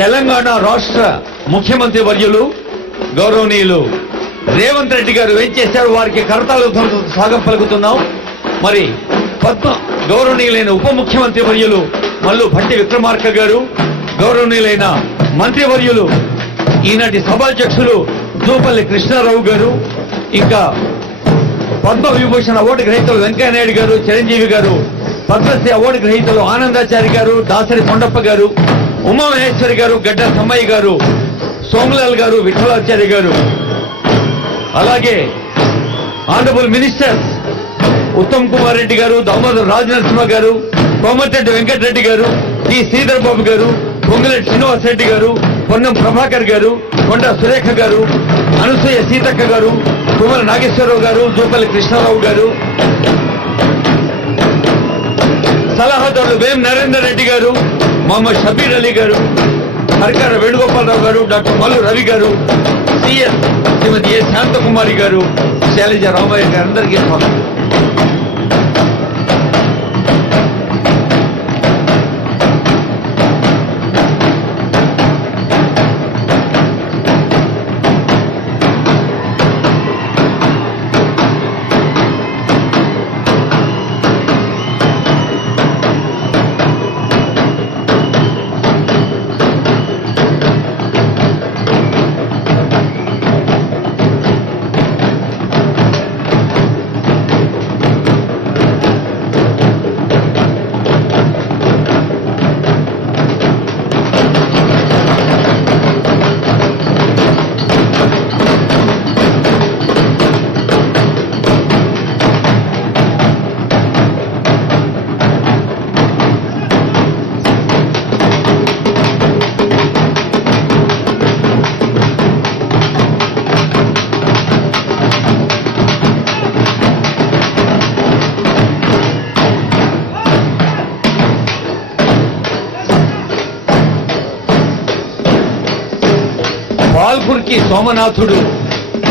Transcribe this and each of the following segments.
తెలంగాణ రాష్ట్ర ముఖ్యమంత్రి వర్యులు గౌరవనీయులు రేవంత్ రెడ్డి గారు ఏం చేశారు, వారికి కరతాళ స్వాగతం పలుకుతున్నాం. మరి గౌరవనీయులైన ఉప ముఖ్యమంత్రి వర్యులు మల్లు భట్టి విక్రమార్క గారు, గౌరవనీయులైన మంత్రివర్యులు ఈనాటి సభాధ్యక్షులు జూపల్లి కృష్ణారావు గారు, ఇంకా పద్మ విభూషణ్ అవార్డు గ్రహీతలు వెంకయ్యనాయుడు గారు, చిరంజీవి గారు, పద్మశ్రీ అవార్డు గ్రహీతలు ఆనందాచారి గారు, దాసరి కొండప్ప గారు, ఉమామహేశ్వరి గారు, గడ్డ సమ్మయ్య గారు, సోమలాల్ గారు, విఠలాచారి గారు, అలాగే ఆనరబుల్ మినిస్టర్స్ ఉత్తమ్ కుమార్ రెడ్డి గారు, దామోదర్ రాజనరసింహ గారు, కోమటిరెడ్డి వెంకటరెడ్డి గారు, టి శ్రీధర్ బాబు గారు, పొంగులేటి శ్రీనివాస్ రెడ్డి గారు, పొన్నం ప్రభాకర్ గారు, కొండ సురేఖ గారు, అనసూయ సీతక్క గారు, కుమార నాగేశ్వరరావు గారు, జూపల్లి కృష్ణారావు గారు, సలహాదారులు వేం నరేందర్ రెడ్డి గారు, మొహమ్మద్ షబీర్ అలీ గారు, హరికార వేణుగోపాలరావు గారు, డాక్టర్ మల్లు రవి గారు, సిఎస్ శ్రీమతి ఏ శాంతకుమారి గారు, శైలజ రామయ్య గారు, అందరికీ స్వాగతం. పాల్కుర్కి సోమనాథుడు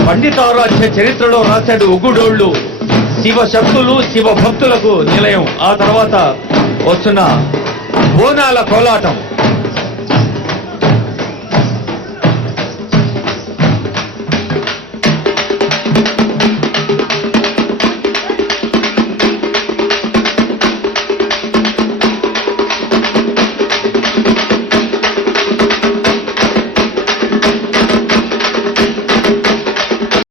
పండితారాధ్య చరిత్రలో రాశాడు. ఉగ్గుడోళ్లు శివశక్తులు శివ భక్తులకు నిలయం. ఆ తర్వాత వస్తున్న బోనాల కోలాటం